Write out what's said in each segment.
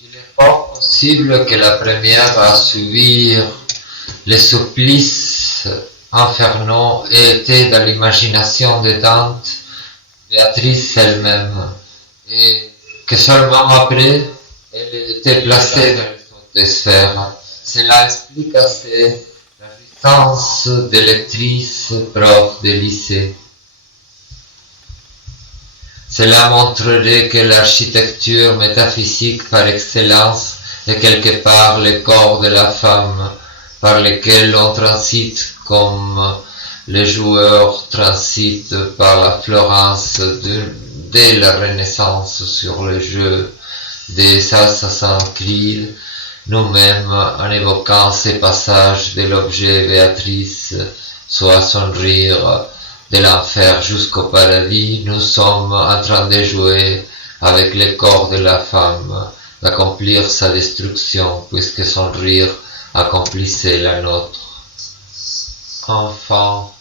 Il est fort possible que la première à subir les supplices infernaux ait été dans l'imagination de Dante, Béatrice elle-même, et que seulement après, elle était placée dans les autres sphères. Cela explique assez la jouissance de lectrices prof de lycée. Cela montrerait que l'architecture métaphysique par excellence est quelque part le corps de la femme, par lequel on transite comme les joueurs transitent par la Florence dès la Renaissance sur le jeu des assassins Krill, nous-mêmes en évoquant ces passages de l'objet Béatrice, soit son rire de l'enfer jusqu'au paradis, nous sommes en train de jouer avec le corps de la femme, d'accomplir sa destruction, puisque son rire accomplissait la nôtre. Enfant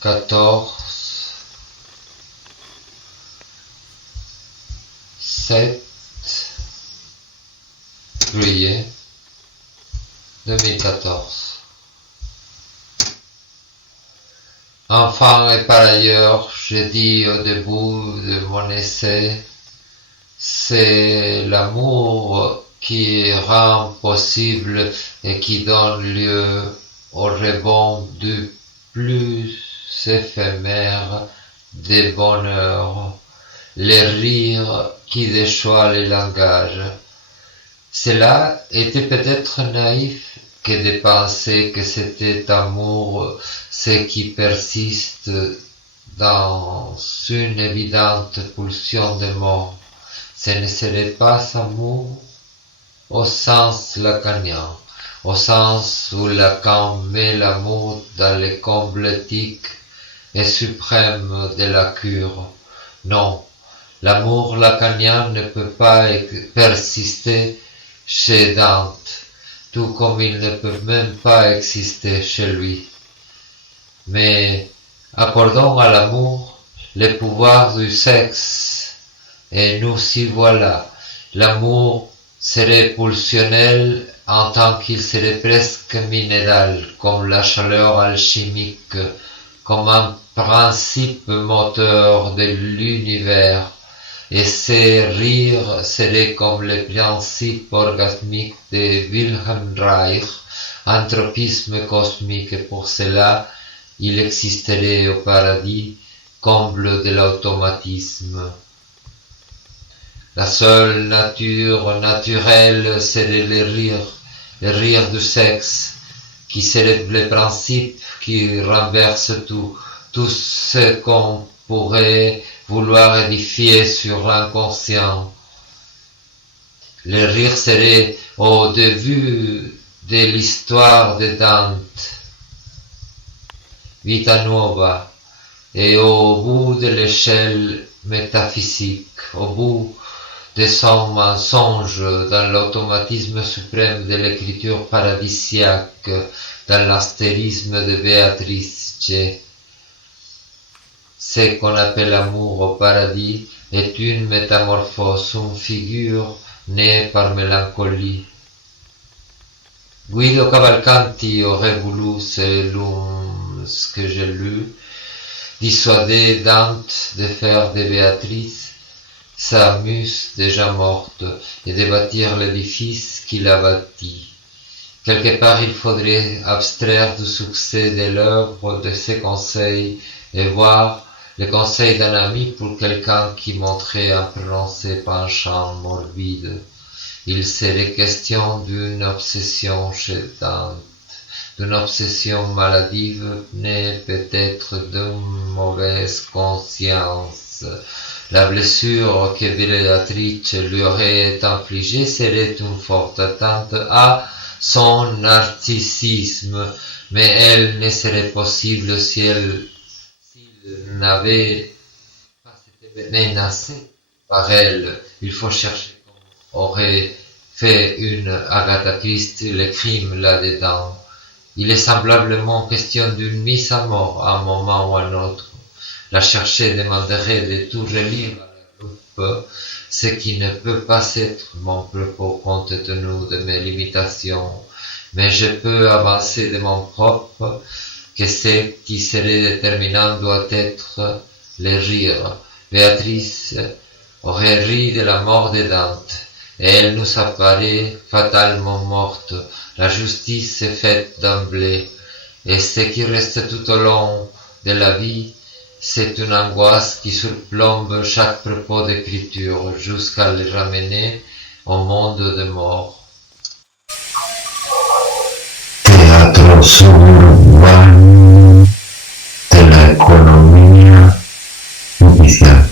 14 7 juillet 2014. Enfin et par ailleurs, je dis au début de mon essai, c'est l'amour qui rend possible et qui donne lieu au rebond du plus éphémère des bonheurs, les rires qui déchoient les langages. Cela était peut-être naïf que de penser que cet amour, ce qui persiste dans une évidente pulsion de mort, ce ne serait pas amour au sens lacanien, au sens où Lacan met l'amour dans le comble éthique et suprême de la cure. Non, l'amour lacanien ne peut pas persister chez Dante, tout comme il ne peut même pas exister chez lui. Mais accordons à l'amour le pouvoir du sexe, et nous y voilà. L'amour serait pulsionnel en tant qu'il serait presque minéral, comme la chaleur alchimique, comme un principe moteur de l'univers, et ces rires seraient comme le principe orgasmique de Wilhelm Reich, un tropisme cosmique, et pour cela, il existerait au paradis, comble de l'automatisme. La seule nature naturelle serait le rire du sexe, qui serait le principe qui renverse tout ce qu'on pourrait vouloir édifier sur l'inconscient. Le rire serait au début de l'histoire de Dante, Vita Nuova, et au bout de l'échelle métaphysique, au bout de son mensonge dans l'automatisme suprême de l'écriture paradisiaque, dans l'astérisme de Béatrice. Ce qu'on appelle l'amour au paradis est une métamorphose, une figure née par mélancolie. Guido Cavalcanti aurait voulu, selon ce que j'ai lu, dissuader Dante de faire de Béatrice sa muse déjà morte et de bâtir l'édifice qu'il a bâti. Quelque part, il faudrait abstraire du succès de l'œuvre de ses conseils et voir le conseil d'un ami pour quelqu'un qui montrait un prononcé penchant morbide. Il serait question d'une obsession chez Dante, d'une obsession maladive née peut-être d'une mauvaise conscience. La blessure que Béatrice lui aurait infligée serait une forte atteinte à son narcissisme, mais elle ne serait possible s'il n'avait pas été menacé par elle. Il faut chercher comment aurait fait une Agatha Christie le crime là-dedans. Il est semblablement question d'une mise à mort à un moment ou à un autre. La chercher demanderait de tout relire à la loupe ce qui ne peut pas être mon propos compte tenu de mes limitations, mais je peux avancer de mon propre que ce qui serait déterminant doit être le rire. Béatrice aurait ri de la mort de Dante, et elle nous apparaît fatalement morte. La justice est faite d'emblée, et ce qui reste tout au long de la vie, c'est une angoisse qui surplombe chaque propos d'écriture jusqu'à le ramener au monde des morts. Teatro suburbano de la economía judicial.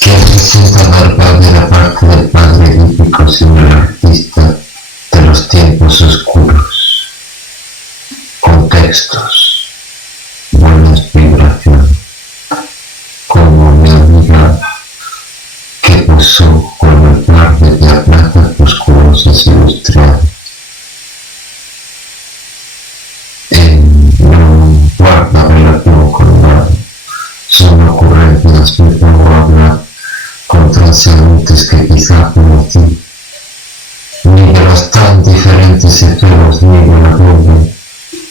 ¿Qué resulta dar padre la parte del padre lírico sino el artista de los tiempos oscuros? Contextos, buenas vibraciones, como mi amiga que posó con el par de diaplatas musculosas ilustradas. No guarda relación con nada, son ocurrencias que puedo hablar con transeúntes que quizá conocí, ni de los tan diferentes efectos ni de la gloria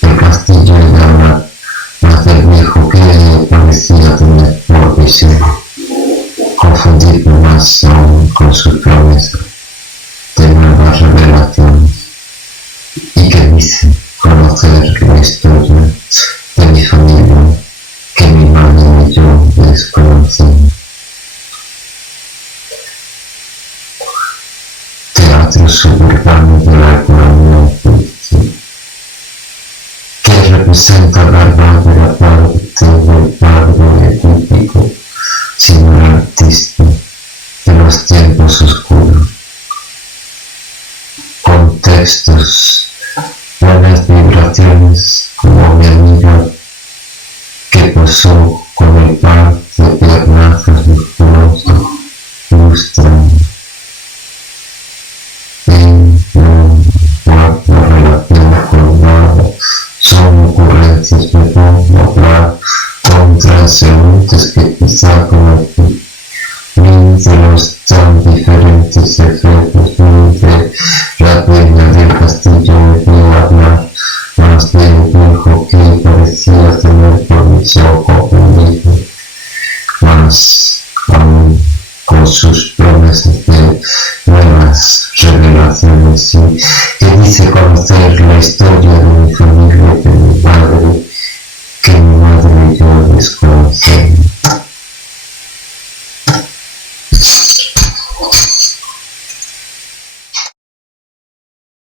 del castillo de hablar más del viejo que parecía tener por visión, confundirme más aún con sus promesas de nuevas revelaciones, y que dice conocer la historia de mi familia que mi madre y yo desconocemos. Teatro suburbano de la economía judicial. ¿Qué representa la verdad de la parte del padre típico, sino el artista de los tiempos oscuros? Contextos, buenas vibraciones, como mi amiga que posó con el par de piernazas musculosas, ilustran no guarda relación con nada, son ocurrencias que puedo hablar con transeúntes que quizá conocí, ni de los tan diferentes efectos, ni de la dueña del castillo de hablar más del viejo que parecía tener provisión confundido, más aún con sus promesas de nuevas revelaciones, y que dice conocer la historia de mi familia, de mi madre, que mi madre y yo desconocemos.